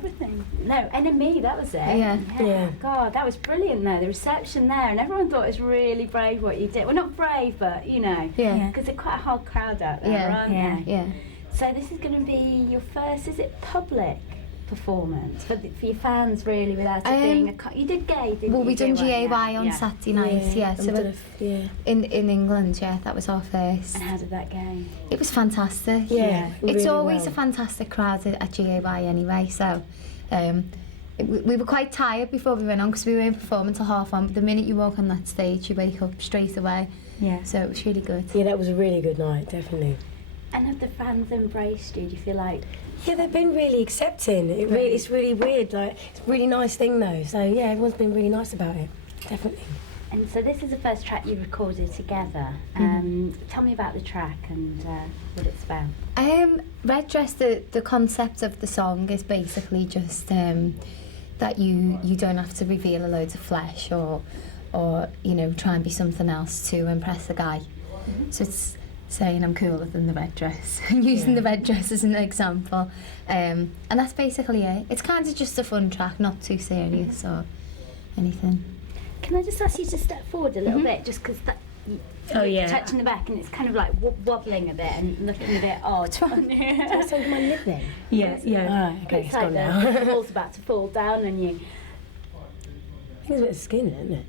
everything. No, NME, that was it. Yeah. God, that was brilliant though, the reception there, and everyone thought it was really brave what you did. Well, not brave, but you know, because they're quite a hard crowd out there, aren't they? Yeah. So this is going to be your first, is it public performance for your fans really, without it being you did gay, didn't you? Well, we done GAY on Saturday night, so in England, that was our first. And how did that go? It was fantastic. It's really always a fantastic crowd at GAY anyway, so we were quite tired before we went on because we weren't performing till 1:30, but the minute you walk on that stage you wake up straight away. So it was really good. Yeah, that was a really good night, definitely. And have the fans embraced you? Do you feel like... Yeah, they've been really accepting. It's really weird. Like, it's a really nice thing though. So yeah, everyone's been really nice about it. Definitely. And so this is the first track you recorded together. Tell me about the track and what it's about. Red Dress, the concept of the song is basically just that you don't have to reveal a load of flesh or you know, try and be something else to impress a guy. So it's saying I'm cooler than the red dress and using the red dress as an example, and that's basically it. It's kind of just a fun track, not too serious or anything. Can I just ask you to step forward a little bit, just because you're touching the back and it's kind of like wobbling a bit and looking a bit odd. Do I sound my lip then? Yeah. Okay, it's like the ball's about to fall down on you. I think it's a bit of skin, isn't it?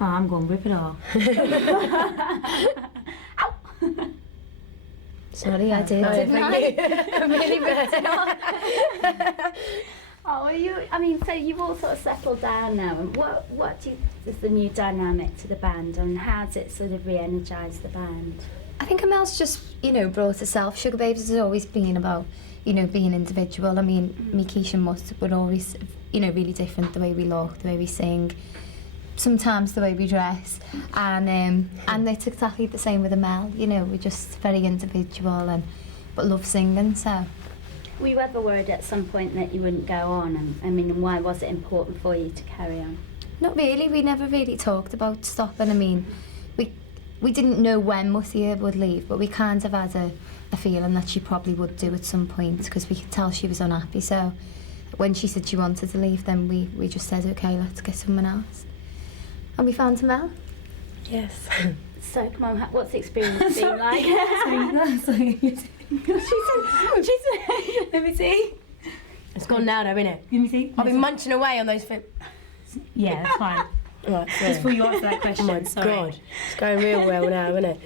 Oh, I'm going to rip it off. Sorry, I did. Didn't I? I'm really bad. Oh, I mean, so you've all sort of settled down now, and what is the new dynamic to the band, and how does it sort of re-energise the band? I think Amel's just, you know, brought herself. SugaBabes has always been about, you know, being individual. I mean, me, Keisha and Must were always, you know, really different, the way we look, the way we sing, sometimes the way we dress, and it's exactly the same with Amel. You know, we're just very individual but love singing, so. Were you ever worried at some point that you wouldn't go on? And I mean, why was it important for you to carry on? Not really. We never really talked about stopping. I mean, we didn't know when Muthia would leave, but we kind of had a feeling that she probably would do at some point because we could tell she was unhappy. So when she said she wanted to leave, then we just said, okay, let's get someone else. And we found Amel. Yes. So, come on, what's the experience been like? Let me see. It's gone now, though, isn't it? Let me see. I've been munching away on those things. Yeah, that's fine. Right, Just before you answer that question. Oh my God, it's going real well now, isn't it?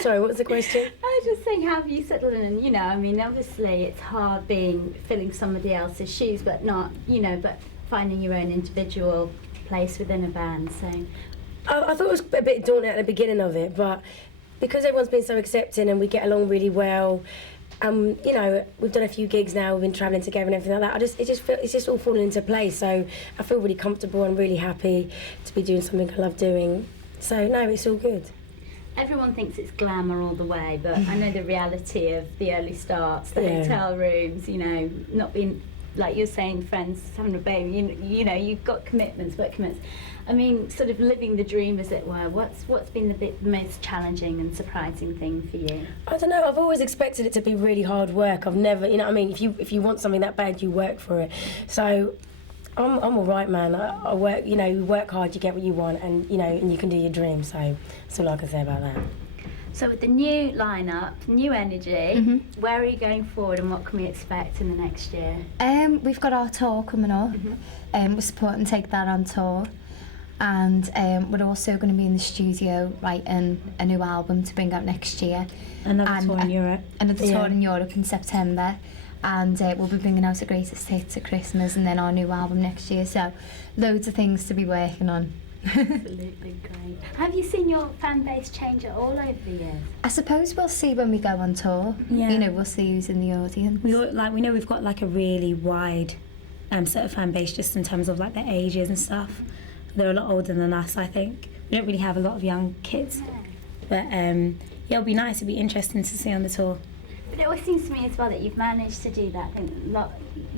Sorry, what was the question? I was just saying, how have you settled in? And, you know, I mean, obviously it's hard filling somebody else's shoes, but not, you know, but finding your own individual place within a band. So I thought it was a bit daunting at the beginning of it, but because everyone's been so accepting and we get along really well, you know, we've done a few gigs now, we've been travelling together and everything like that. It's just all falling into place. So I feel really comfortable and really happy to be doing something I love doing. So no, it's all good. Everyone thinks it's glamour all the way, but I know the reality of the early starts, the hotel rooms, you know, not being, like you're saying, friends, having a baby, you know, you've got commitments, work commitments. I mean, sort of living the dream, as it were. What's been the most challenging and surprising thing for you? I don't know. I've always expected it to be really hard work. I've never, you know what I mean? If you want something that bad, you work for it. So I'm all right, man. I work, you know, you work hard, you get what you want, and you know, and you can do your dream. So that's all I can say about that. So with the new lineup, new energy, where are you going forward, and what can we expect in the next year? We've got our tour coming up. We're supporting Take That on tour. And we're also going to be in the studio writing a new album to bring out next year. Another tour in Europe. Another tour in Europe in September. And we'll be bringing out a greatest hits at Christmas and then our new album next year. So loads of things to be working on. Absolutely great. Have you seen your fan base change at all over the years? I suppose we'll see when we go on tour. Yeah. You know, we'll see who's in the audience. We know we've got like a really wide sort of fan base just in terms of like their ages and stuff. They're a lot older than us, I think. We don't really have a lot of young kids. But yeah, it'll be nice, it'll be interesting to see on the tour. But it always seems to me as well that you've managed to do that. I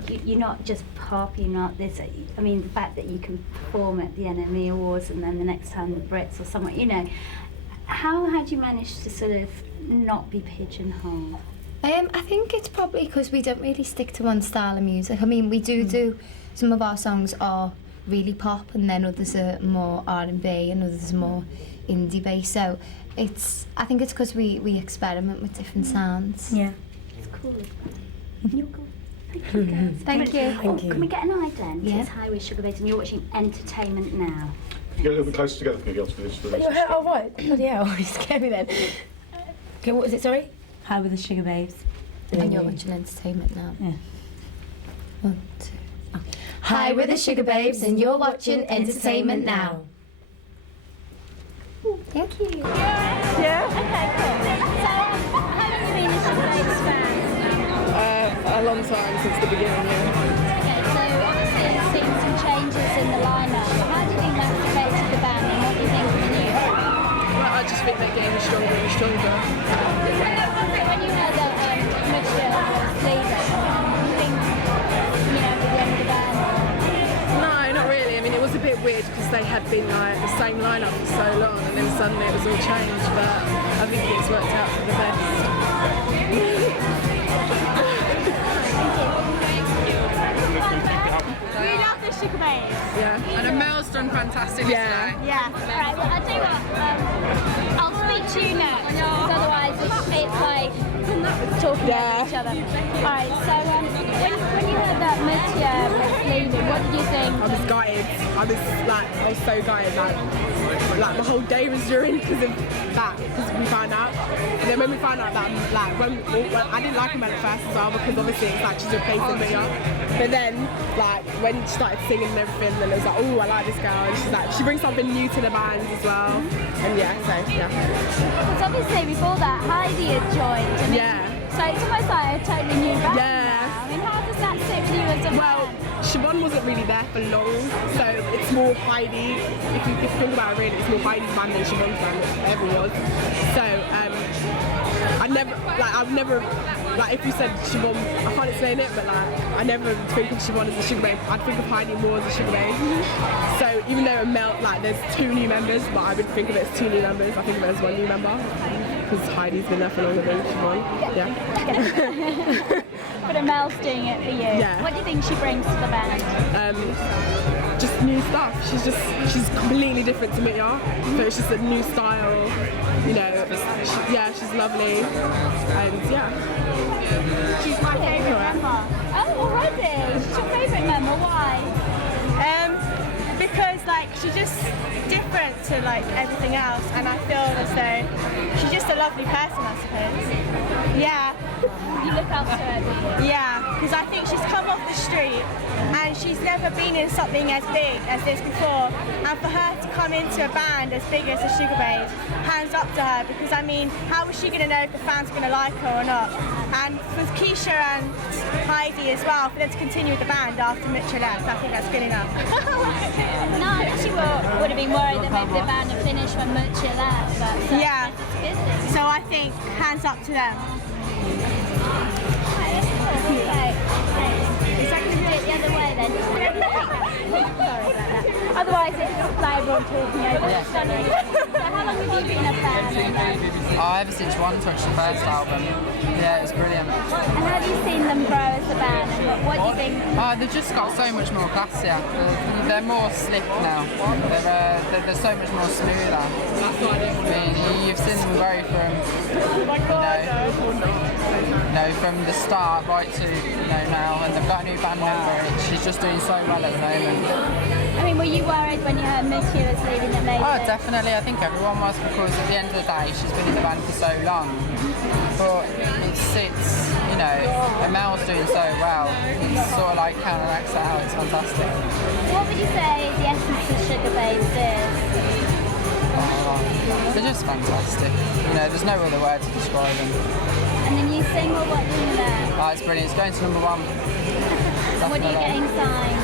think you're not just pop, you're not this. I mean, the fact that you can perform at the NME Awards and then the next time the Brits or somewhere, you know. How had you managed to sort of not be pigeonholed? I think it's probably because we don't really stick to one style of music. I mean, we do some of our songs are really pop, and then others are more R&B, and others are more indie based. So I think it's because we experiment with different sounds. Yeah. It's cool. You're cool. Thank you, girls. Thank you. Oh, can we get an ident? Yeah. It's Hi with SugaBabes, and you're watching Entertainment Now. Get a little bit closer together, can you girls, for this? Oh, right. Bloody hell, you scared me then. Okay, what was it, sorry? Hi with the SugaBabes. And you're watching Entertainment Now. Yeah. 1, 2. Oh. Hi, we're the SugaBabes, and you're watching Entertainment Now. Thank you. Yeah? Okay, cool. So, how long have you been a SugaBabes fan? A long time, since the beginning, yeah. Okay, so obviously there's been some changes in the lineup. How do you think that's affected the band, and what do you think of the new? Well, I just think they're getting stronger and stronger. When you heard that Mitchell was leaving, do you think, at the end of the band? No, not really. I mean, it was a bit weird because they had been like the same lineup for so long, and then suddenly it was all changed. But I think it's worked out for the best. We love the SugaBabes. Yeah. And Mel's done fantastic. Yeah. Yeah. Alright, well, I'll tell you what, I'll speak to you next, because otherwise it's like talking over each other. Alright, so when you heard that Mitya was leaving, what did you think? I was gutted. I was so gutted. Like my whole day was ruined because of that, because we found out. And then when we found out that, like, when I didn't like him at first as well, because obviously it's like she's replacing Mitya. But then, like, when she started singing and everything, then it was like, oh, I like this girl. And she's like, she brings something new to the band as well. And yeah, so yeah. Because obviously before that, Heidi had joined. I mean, Yeah. So it's almost like a totally new band. Yeah. Now. I mean, how does that sit with you as a Well, Siobhan wasn't really there for long, so it's more Heidi. If you think about it, really, it's more Heidi's band than Siobhan's band ever was. So I've never, if you said Siobhan, I can't explain it, but I never think of Siobhan as a SugaBabe. I'd think of Heidi more as a SugaBabe. So even though there's 2 new members, but I would think of it as 2 new members. I think of it as 1 new member. Because Heidi's been there for longer than Siobhan. Yeah. But Mel's doing it for you. Yeah. What do you think she brings to the band? Just new stuff. She's completely different to Mitya. So it's just a new style. She's lovely. And yeah. She's my favourite member. Oh, already? She's your favourite member. Why? Because she's just different to everything else, and I feel as though she's just a lovely person, I suppose. Yeah. You look up to her, do you? Yeah, because I think she's come off the street and she's never been in something as big as this before, and for her to come into a band as big as the SugaBabes, hands up to her, because I mean, how is she going to know if the fans are going to like her or not? And for Keisha and Heidi as well, for them to continue with the band after Mitchell left, I think that's good enough. No, I actually would have been worried that maybe the band had finished when Mitchell left, but Yeah. it's good. So I think hands up to them. Okay. Is that going to do it the other way then? Sorry about that. Otherwise it's like everyone talking over. Yeah. So how long have you been a fan? Ever since One Touch, the first album. Yeah, it was brilliant. And have you seen them grow as a band? And what do you think? They've just got so much more classier. They're more slick now. They're so much more smoother. I mean, you've seen them grow from, from the start right to now, and they've got a new band member, and she's just doing so well at the moment. I mean, were you worried when you heard Mitchell was leaving the later? Oh, definitely. I think everyone was, because at the end of the day, she's been in the band for so long. But it's Mel's doing so well. It's sort of counteracts that out. It's fantastic. What would you say the essence of SugaBabes is? They're just fantastic. There's no other word to describe them. And the new single, what do you know? It's brilliant. It's going to #1. What are you getting signed?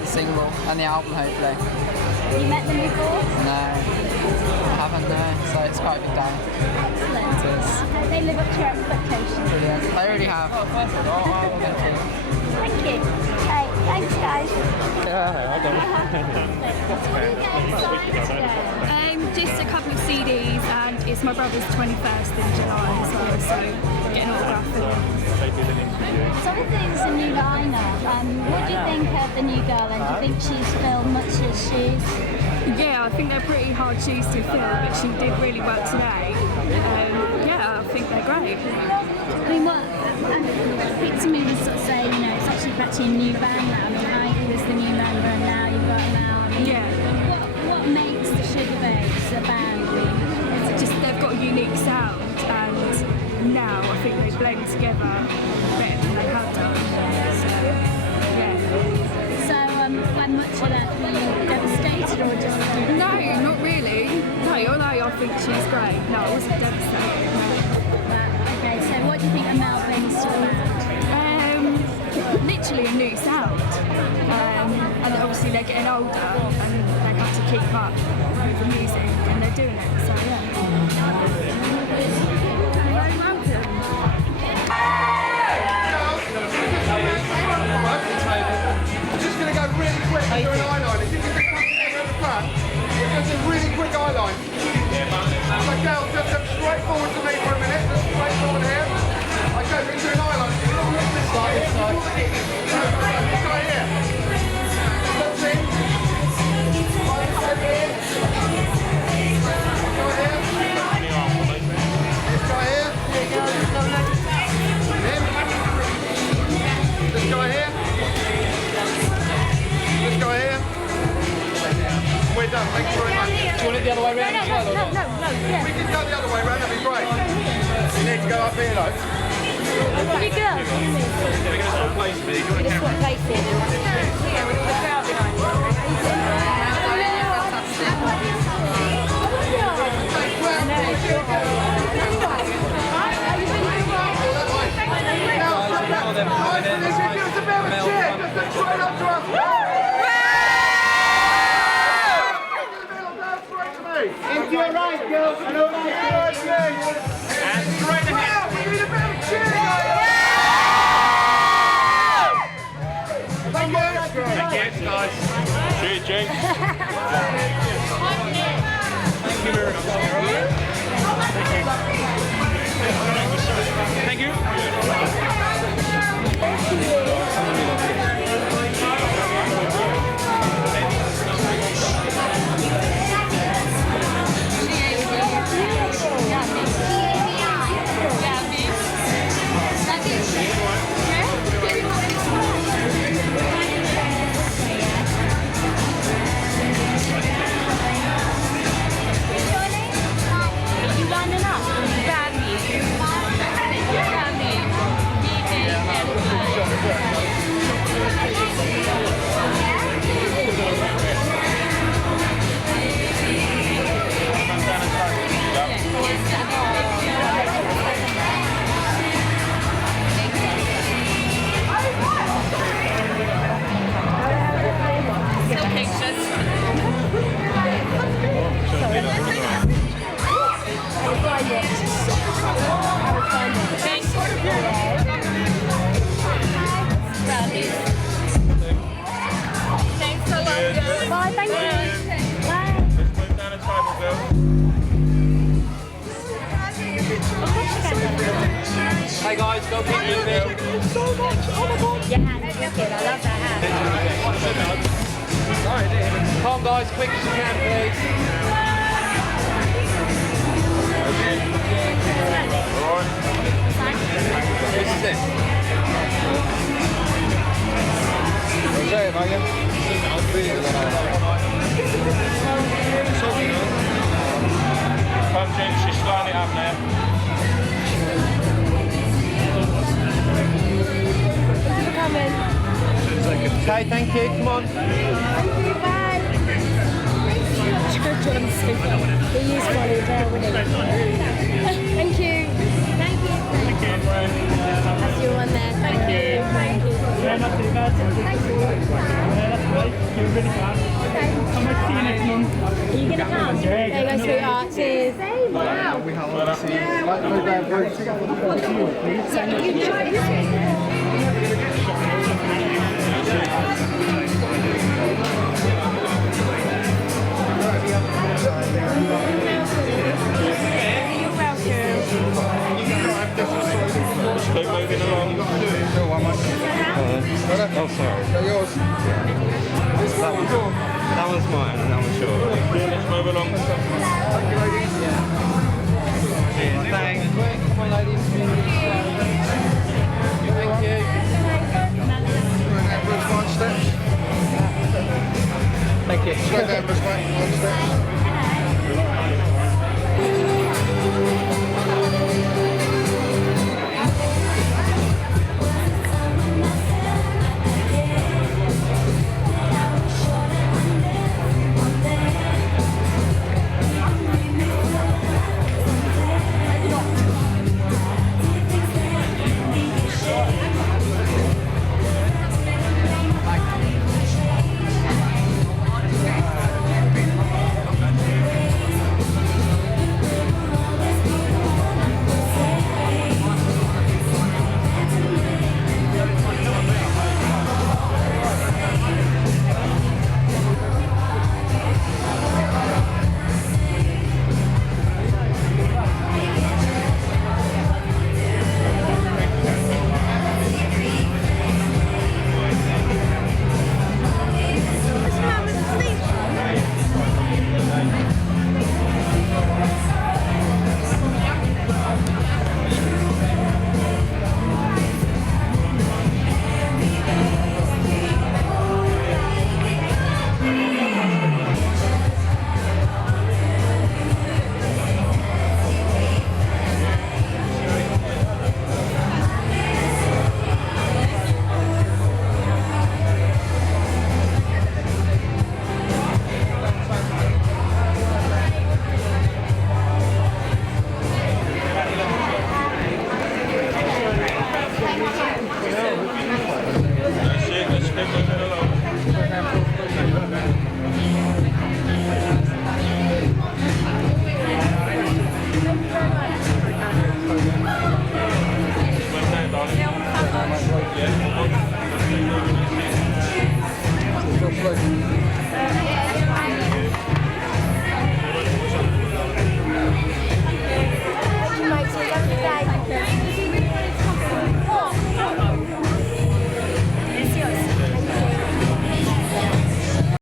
The single and the album, hopefully. Have you met them before? No, I haven't, no. So it's quite a big day. Excellent. It is. I hope they live up to your expectations. Brilliant. They already have. Thank you. Thank you. Hey, thanks guys. What are you getting signed today? released a couple of CDs and it's my brother's 21st in July as well, so getting an autograph for him. So obviously it's a new lineup. What do you think of the new girl, and do you think she's filled much of shoes? Yeah, I think they're pretty hard shoes to fill, but she did really well today. Yeah, I think they're great. I mean, what Picture was sort of saying, you know, it's actually a new band now. I mean, Heidi was the new member and now you've got Mel. I mean, Yeah. What makes the SugaBabes a band? It's just they've got a unique sound, and now I think they blend together better than they have done. So, yeah. So, when much of that were you devastated or just? No, not really. No, although I think she's great. No, I wasn't devastated. No. Okay, so what do you think Mel brings to the band? Literally a new sound. And obviously they're getting older and they have to keep up with the music and they're doing it. So yeah. You're very welcome. I'm just going to go really quick and do an eyeliner. If you can just come together at the front, we're going to do a really quick eyeliner. So girls, just straight forward to me for a minute. Just straight forward here. Okay, we're going to do an eyeliner. Start this side. This guy here. Steps in. Step in. This guy here. Him. This guy here. This guy here. We're done, thank you very much. Do you want it the other way round as well? No. We can go the other way round, that'd be great. You need to go up here though. Can you go? We're going to swap places, do you want to Swap places. Yeah, with the crowd behind you. Into your right, girls, and over to your right, please. And straight ahead. We need a bit of cheer, guys. Thank you. Thank you, guys. Cheers, James. Thank you very much. Thank you. Bye, thank you. Bye. Let's move down the table, girls. Hey guys, go keep moving. So much. Oh my god. Your hand's wicked. I love that hand. Come on guys, quick as you can, please. Alright. This is it. Okay, Megan. Come, James, she's slowing it up now. Thank you for coming. Okay, thank you. Come on. Thank you. Bye. John's so funny. He is funny as well, isn't he? Thank you. Thank you. Thank you, friend. That's your one there. Thank you. Thank you. Yeah, not too bad. Thank you. Yeah, that's great. You're really glad. Okay. Come back to see you next month. Are you going to come? There you go, sweetheart. Cheers. Wow. Yeah. That one's mine, and that one's yours. Let's move along. Cheers, thanks. Thank you. Slow down, Bruce, 1 step. Thank you. Slow down, Bruce, 1 step.